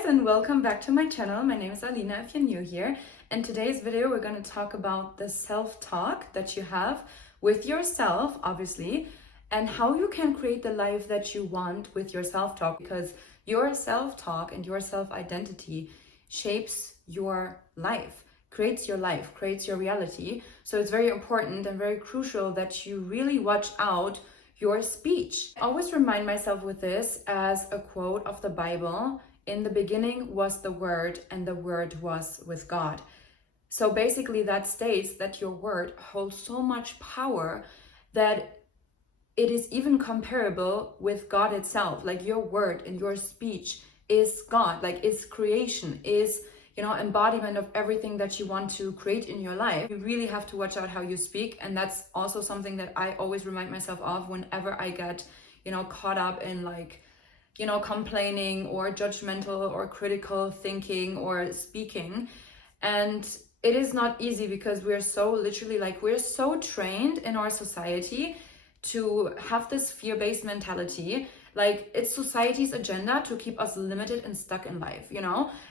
guys, and welcome back to my channel. My name is Alina if you're new here. In today's video, we're going to talk about the self-talk that you have with yourself, obviously, and how you can create the life that you want with your self-talk, because your self-talk and your self-identity shapes your life, creates your reality. So it's very important and very crucial that you really watch out your speech. I always remind myself with this as a quote of the Bible: in the beginning was the Word, and the Word was with God. So basically that states that your word holds so much power that it is even comparable with God itself. Like your word and your speech is God, like it's creation, is embodiment of everything that you want to create in your life. You really have to watch out how you speak, and that's also something that I always remind myself of whenever I get caught up in complaining or judgmental or critical thinking or speaking. And it is not easy because we're so trained in our society to have this fear-based mentality. Like, it's society's agenda to keep us limited and stuck in life,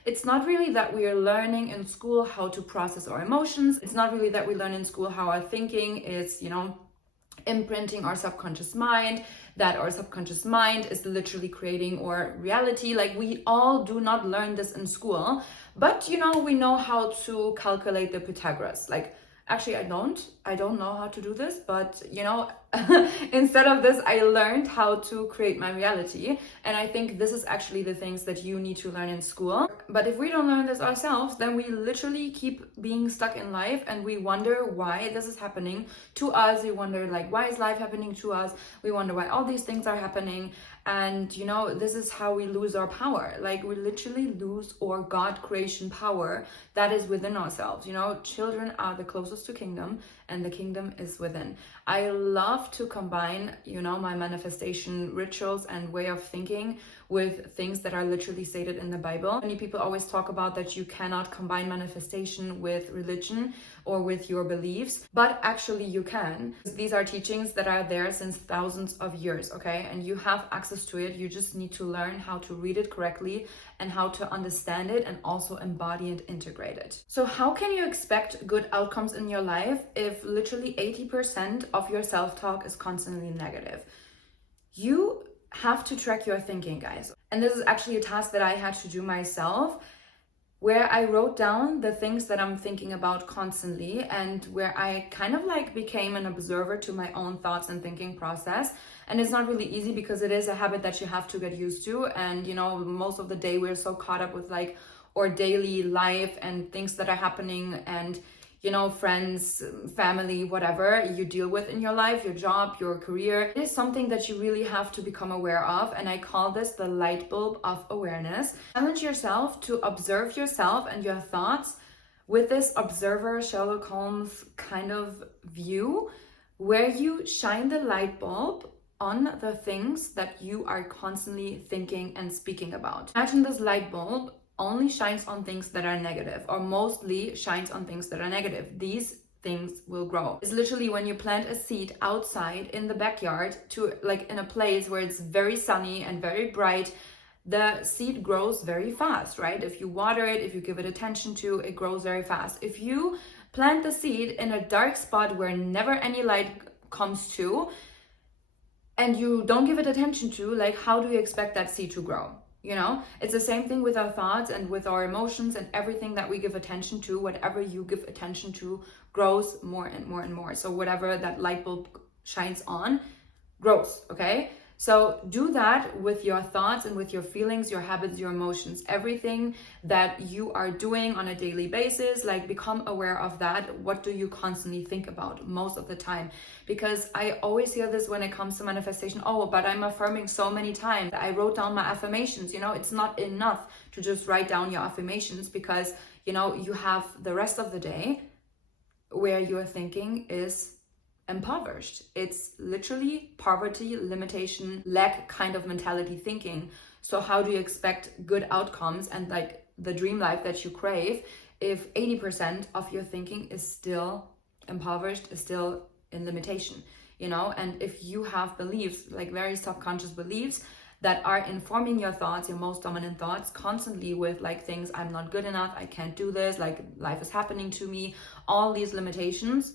It's not really that we are learning in school how to process our emotions. It's not really that we learn in school how our thinking is, imprinting our subconscious mind, that our subconscious mind is literally creating our reality. Like, we all do not learn this in school, but we know how to calculate the Pythagoras. Like, actually, I don't know how to do this, but instead of this, I learned how to create my reality. And I think this is actually the things that you need to learn in school. But if we don't learn this ourselves, then we literally keep being stuck in life, and we wonder why this is happening to us. We wonder, why is life happening to us? We wonder why all these things are happening. And this is how we lose our power. Like, we literally lose our God creation power that is within ourselves. Children are the closest to kingdom, and the kingdom is within. I love to combine, my manifestation rituals and way of thinking with things that are literally stated in the Bible. Many people always talk about that you cannot combine manifestation with religion or with your beliefs, but actually you can. These are teachings that are there since thousands of years, okay? And you have access to it. You just need to learn how to read it correctly and how to understand it and also embody and integrate it. So how can you expect good outcomes in your life if literally 80% of your self-talk is constantly negative? You have to track your thinking, guys. And this is actually a task that I had to do myself, where I wrote down the things that I'm thinking about constantly, and where I kind of became an observer to my own thoughts and thinking process. And it's not really easy because it is a habit that you have to get used to. And most of the day we're so caught up with our daily life and things that are happening, and friends, family, whatever you deal with in your life, your job, your career. It is something that you really have to become aware of. And I call this the light bulb of awareness. Challenge yourself to observe yourself and your thoughts with this observer, Sherlock Holmes kind of view, where you shine the light bulb on the things that you are constantly thinking and speaking about. Imagine this light bulb only shines on things that are negative, or mostly shines on things that are negative. These things will grow. It's literally when you plant a seed outside in the backyard to in a place where it's very sunny and very bright, the seed grows very fast, right? If you water it, if you give it attention to, it grows very fast. If you plant the seed in a dark spot where never any light comes to, and you don't give it attention to, how do you expect that seed to grow? It's the same thing with our thoughts and with our emotions and everything that we give attention to. Whatever you give attention to grows more and more and more. So whatever that light bulb shines on grows, okay? So do that with your thoughts and with your feelings, your habits, your emotions, everything that you are doing on a daily basis. Become aware of that. What do you constantly think about most of the time? Because I always hear this when it comes to manifestation. Oh, but I'm affirming so many times. I wrote down my affirmations. It's not enough to just write down your affirmations, because you have the rest of the day where your thinking is impoverished. It's literally poverty, limitation, lack kind of mentality thinking. So how do you expect good outcomes and the dream life that you crave if 80% of your thinking is still impoverished, is still in limitation? And if you have beliefs, very subconscious beliefs that are informing your thoughts, your most dominant thoughts, constantly with like things, I'm not good enough, I can't do this, like life is happening to me, all these limitations,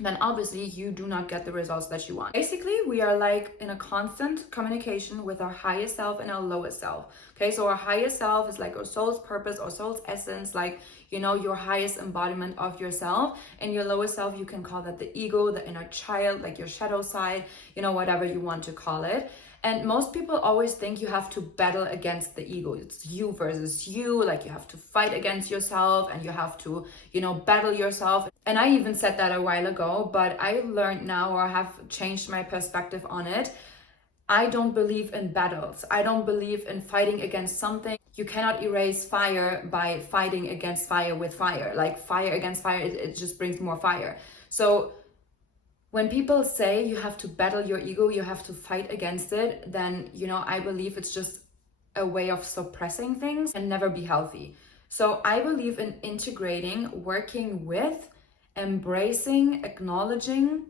then obviously you do not get the results that you want. Basically, we are like in a constant communication with our highest self and our lowest self. Okay, so our highest self is like our soul's purpose, our soul's essence, like, you know, your highest embodiment of yourself. And your lowest self, you can call that the ego, the inner child, like your shadow side, you know, whatever you want to call it. And most people always think you have to battle against the ego. It's you versus you, like you have to fight against yourself and you have to, you know, battle yourself. And I even said that a while ago, but I learned now, or have changed my perspective on it. I don't believe in battles. I don't believe in fighting against something. You cannot erase fire by fighting against fire with fire. Like fire against fire, it just brings more fire. So when people say you have to battle your ego, you have to fight against it, then, you know, I believe it's just a way of suppressing things and never be healthy. So I believe in integrating, working with, embracing, acknowledging,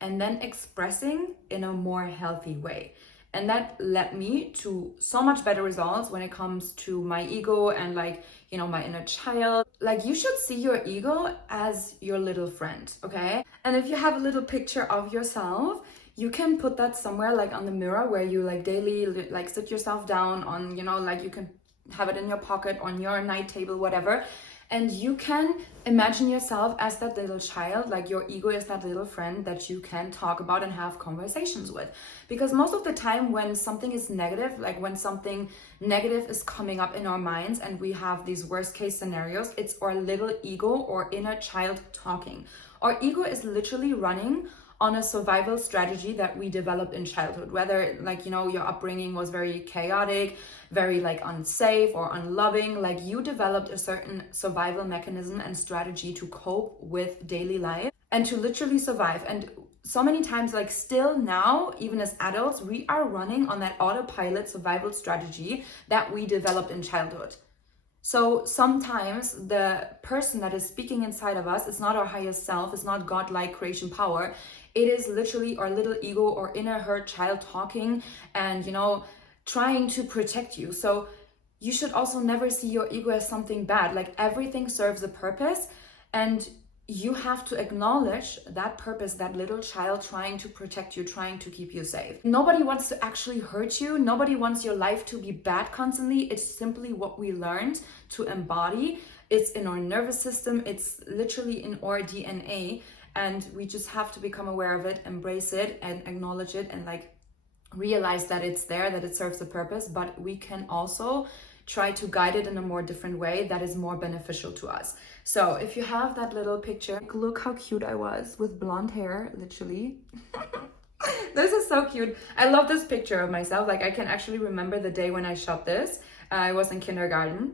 and then expressing in a more healthy way. And that led me to so much better results when it comes to my ego and like, you know, my inner child. Like you should see your ego as your little friend, okay? And if you have a little picture of yourself, you can put that somewhere like on the mirror where you like daily like sit yourself down on, you know, like you can have it in your pocket, on your night table, whatever. And you can imagine yourself as that little child, like your ego is that little friend that you can talk about and have conversations with. Because most of the time when something is negative, like when something negative is coming up in our minds and we have these worst case scenarios, it's our little ego or inner child talking. Our ego is literally running on a survival strategy that we developed in childhood, whether like, you know, your upbringing was very chaotic, very like unsafe or unloving, like you developed a certain survival mechanism and strategy to cope with daily life and to literally survive. And so many times, like still now, even as adults, we are running on that autopilot survival strategy that we developed in childhood. So sometimes the person that is speaking inside of us is not our highest self, it's not godlike creation power. It is literally our little ego or inner hurt child talking and, you know, trying to protect you. So you should also never see your ego as something bad. Like everything serves a purpose and you have to acknowledge that purpose, that little child trying to protect you, trying to keep you safe. Nobody wants to actually hurt you. Nobody wants your life to be bad constantly. It's simply what we learned to embody. It's in our nervous system. It's literally in our DNA. And we just have to become aware of it, embrace it and acknowledge it and like realize that it's there, that it serves a purpose, but we can also try to guide it in a more different way that is more beneficial to us. So if you have that little picture, look how cute I was with blonde hair, literally. This is so cute. I love this picture of myself. Like I can actually remember the day when I shot this. I was in kindergarten,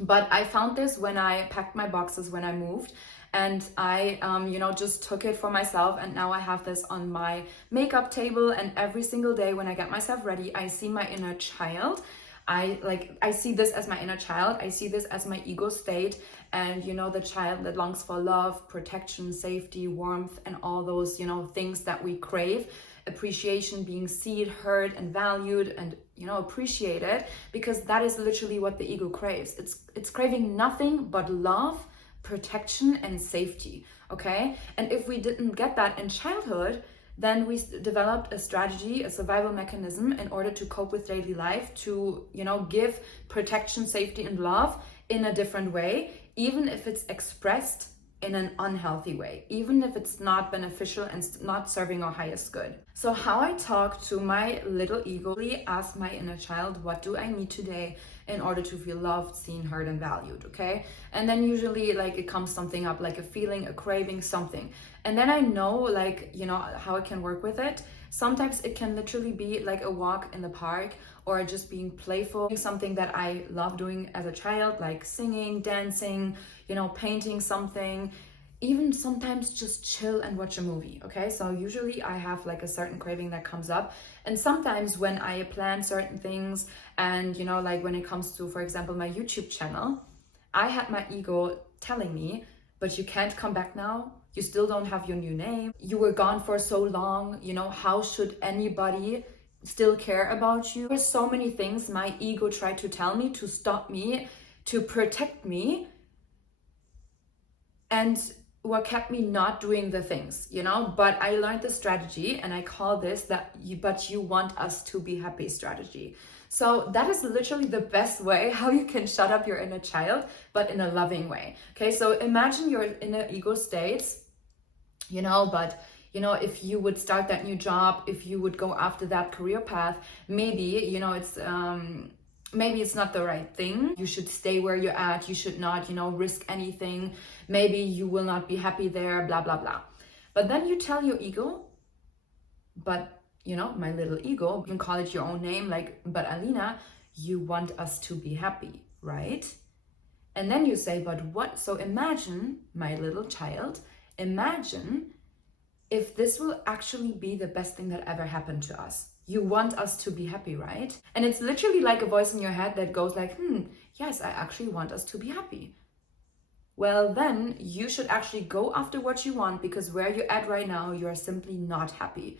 but I found this when I packed my boxes when I moved. And I, you know, just took it for myself. And now I have this on my makeup table. And every single day when I get myself ready, I see my inner child. I see this as my inner child. I see this as my ego state. And, you know, the child that longs for love, protection, safety, warmth, and all those, you know, things that we crave. Appreciation, being seen, heard, and valued, and, you know, appreciated. Because that is literally what the ego craves. It's craving nothing but love, protection and safety, okay? And if we didn't get that in childhood, then we developed a strategy, a survival mechanism in order to cope with daily life, to, you know, give protection, safety and love in a different way, even if it's expressed in an unhealthy way, even if it's not beneficial and not serving our highest good. So how I talk to my little ego, really ask my inner child, what do I need today in order to feel loved, seen, heard, and valued, okay? And then usually like it comes something up, like a feeling, a craving, something. And then I know like, you know, how I can work with it. Sometimes it can literally be like a walk in the park or just being playful, something that I love doing as a child, like singing, dancing, you know, painting something, even sometimes just chill and watch a movie, okay? So usually I have like a certain craving that comes up. And sometimes when I plan certain things and, you know, like when it comes to, for example, my YouTube channel, I had my ego telling me, but you can't come back now. You still don't have your new name. You were gone for so long. You know, how should anybody still care about you. There's so many things my ego tried to tell me, to stop me, to protect me, and what kept me not doing the things, you know. But I learned the strategy, and I call this that but you want us to be happy strategy. So that is literally the best way how you can shut up your inner child, but in a loving way. Okay, so imagine your inner ego states, you know, but you know, if you would start that new job, if you would go after that career path, maybe, you know, maybe it's not the right thing. You should stay where you're at. You should not, you know, risk anything. Maybe you will not be happy there, blah, blah, blah. But then you tell your ego, but, you know, my little ego, you can call it your own name, like, but Alina, you want us to be happy, right? And then you say, but what? So imagine, my little child, imagine if this will actually be the best thing that ever happened to us. You want us to be happy, right? And it's literally like a voice in your head that goes like, yes, I actually want us to be happy. Well, then you should actually go after what you want, because where you're at right now, you are simply not happy.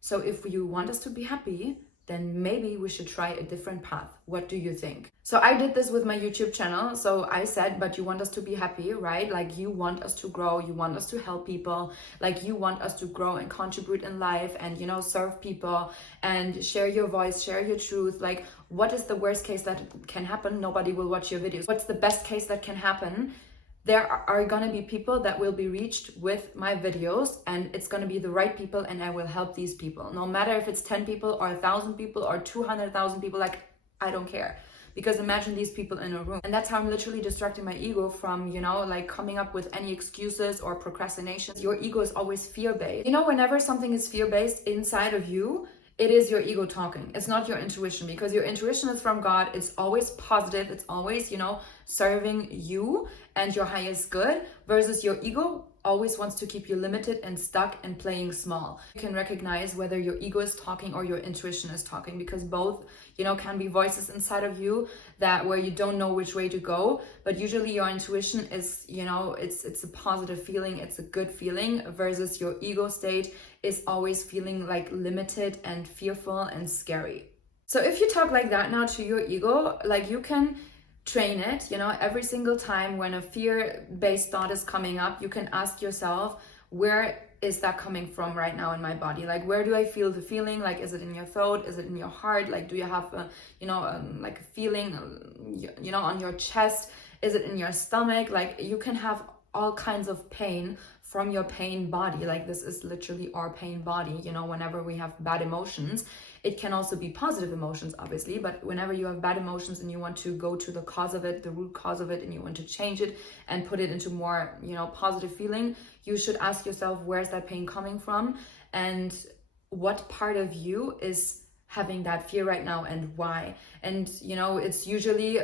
So if you want us to be happy, then maybe we should try a different path. What do you think? So I did this with my YouTube channel. So I said, but you want us to be happy, right? Like, you want us to grow, you want us to help people, like you want us to grow and contribute in life and, you know, serve people and share your voice, share your truth. Like, what is the worst case that can happen? Nobody will watch your videos. What's the best case that can happen? There are gonna be people that will be reached with my videos, and it's gonna be the right people, and I will help these people. No matter if it's 10 people or 1,000 people or 200,000 people, like, I don't care. Because imagine these people in a room. And that's how I'm literally distracting my ego from, you know, like coming up with any excuses or procrastination. Your ego is always fear-based. You know, whenever something is fear-based inside of you, it is your ego talking. It's not your intuition, because your intuition is from God. It's always positive. It's always, you know, serving you and your highest good, versus your ego always wants to keep you limited and stuck and playing small. You can recognize whether your ego is talking or your intuition is talking, because both, you know, can be voices inside of you that where you don't know which way to go. But usually your intuition is, you know, it's a positive feeling, it's a good feeling, versus your ego state is always feeling like limited and fearful and scary. So if you talk like that now to your ego, like, you can train it, you know, every single time when a fear-based thought is coming up, you can ask yourself, where is that coming from right now in my body? Like, where do I feel the feeling? Like, is it in your throat? Is it in your heart? Like, do you have a, you know, like a feeling, you know, on your chest? Is it in your stomach? Like, you can have all kinds of pain from your pain body. Like, this is literally our pain body, you know. Whenever we have bad emotions, it can also be positive emotions, obviously, but whenever you have bad emotions and you want to go to the cause of it, the root cause of it, and you want to change it and put it into more, you know, positive feeling, you should ask yourself, where's that pain coming from, and what part of you is having that fear right now, and why. And, you know, it's usually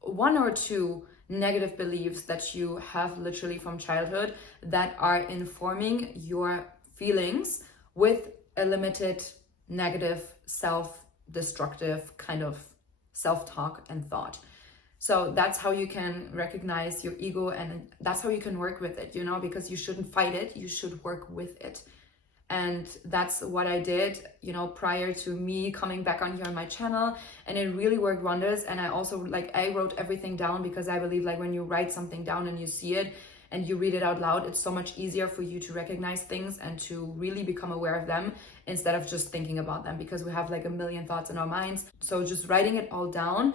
one or two negative beliefs that you have literally from childhood that are informing your feelings with a limited, negative, self-destructive kind of self-talk and thought. So that's how you can recognize your ego, and that's how you can work with it, you know, because you shouldn't fight it, you should work with it. And that's what I did, you know, prior to me coming back on here on my channel, and it really worked wonders. And I also, like, I wrote everything down, because I believe, like, when you write something down and you see it and you read it out loud, it's so much easier for you to recognize things and to really become aware of them instead of just thinking about them, because we have like a million thoughts in our minds. So just writing it all down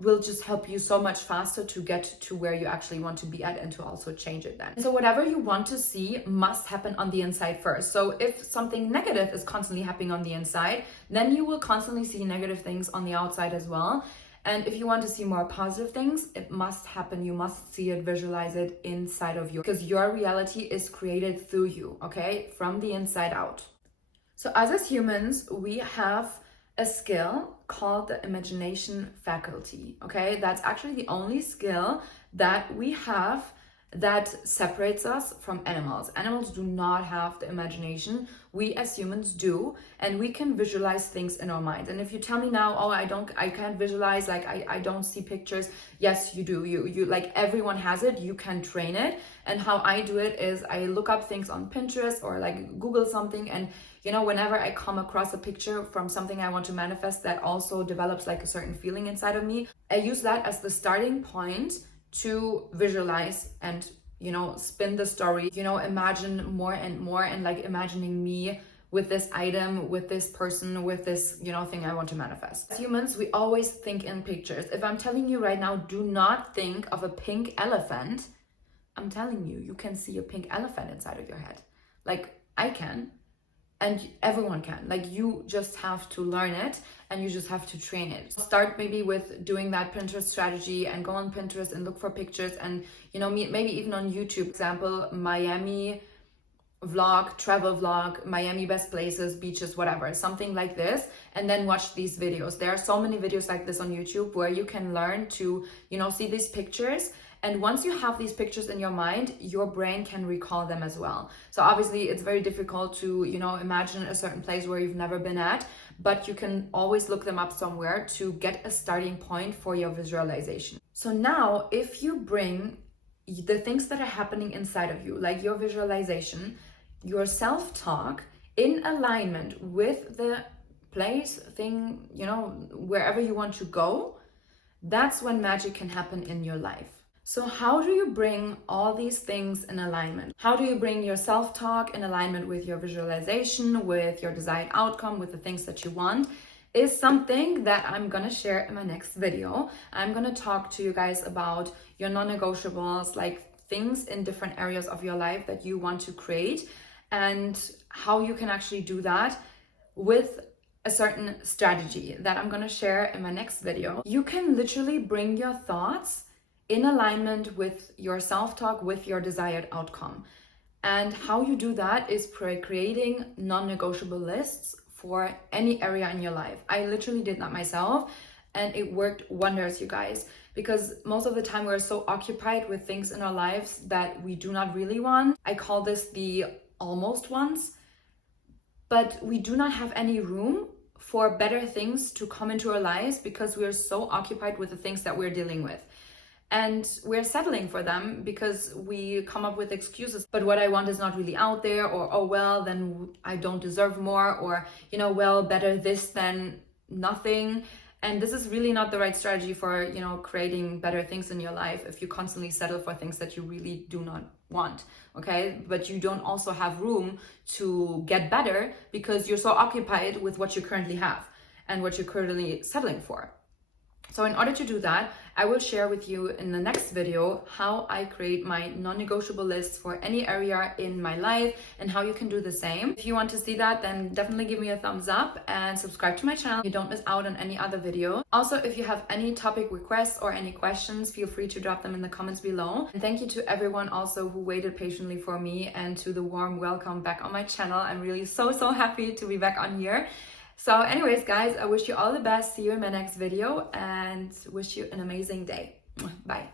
will just help you so much faster to get to where you actually want to be at, and to also change it then. So whatever you want to see must happen on the inside first. So if something negative is constantly happening on the inside, then you will constantly see negative things on the outside as well. And if you want to see more positive things, it must happen. You must see it, visualize it inside of you, because your reality is created through you, okay? From the inside out. So as humans, we have a skill called the imagination faculty, okay? That's actually the only skill that we have that separates us from animals. Animals do not have the imagination. We as humans do, and we can visualize things in our mind. And if you tell me now, oh, I can't visualize, like I don't see pictures. Yes, you do. You like, everyone has it. You can train it. And how I do it is I look up things on Pinterest or like Google something, and whenever I come across a picture from something I want to manifest that also develops like a certain feeling inside of me, I use that as the starting point to visualize and spin the story, imagine more and more, and like imagining me with this item, with this person, with this thing I want to manifest. As humans, we always think in pictures. If I'm telling you right now, do not think of a pink elephant, I'm telling you, you can see a pink elephant inside of your head. Like I can, and everyone can. Like, you just have to learn it, and you just have to train it. Start maybe with doing that Pinterest strategy, and go on Pinterest and look for pictures, and maybe even on YouTube. Example, Miami vlog, travel vlog, Miami best places, beaches, whatever, something like this, and then watch these videos. There are so many videos like this on YouTube where you can learn to see these pictures. And once you have these pictures in your mind, your brain can recall them as well. So obviously it's very difficult to, imagine a certain place where you've never been at, but you can always look them up somewhere to get a starting point for your visualization. So now, if you bring the things that are happening inside of you, like your visualization, your self-talk, in alignment with the place, thing, wherever you want to go, that's when magic can happen in your life. So how do you bring all these things in alignment? How do you bring your self-talk in alignment with your visualization, with your desired outcome, with the things that you want? Is something that I'm gonna share in my next video. I'm gonna talk to you guys about your non-negotiables, like things in different areas of your life that you want to create, and how you can actually do that with a certain strategy that I'm gonna share in my next video. You can literally bring your thoughts in alignment with your self-talk, with your desired outcome. And how you do that is by creating non-negotiable lists for any area in your life. I literally did that myself, and it worked wonders, you guys, because most of the time we're so occupied with things in our lives that we do not really want. I call this the almost ones, but we do not have any room for better things to come into our lives because we're so occupied with the things that we're dealing with. And we're settling for them because we come up with excuses. But what I want is not really out there, or, oh, well, then I don't deserve more, or, well, better this than nothing. And this is really not the right strategy for, creating better things in your life if you constantly settle for things that you really do not want, okay? But you don't also have room to get better because you're so occupied with what you currently have and what you're currently settling for. So in order to do that, I will share with you in the next video how I create my non-negotiable lists for any area in my life, and how you can do the same. If you want to see that, then definitely give me a thumbs up and subscribe to my channel so you don't miss out on any other video. Also, if you have any topic requests or any questions, feel free to drop them in the comments below. And thank you to everyone also who waited patiently for me, and to the warm welcome back on my channel. I'm really so happy to be back on here. So anyways, guys, I wish you all the best. See you in my next video, and wish you an amazing day. Bye.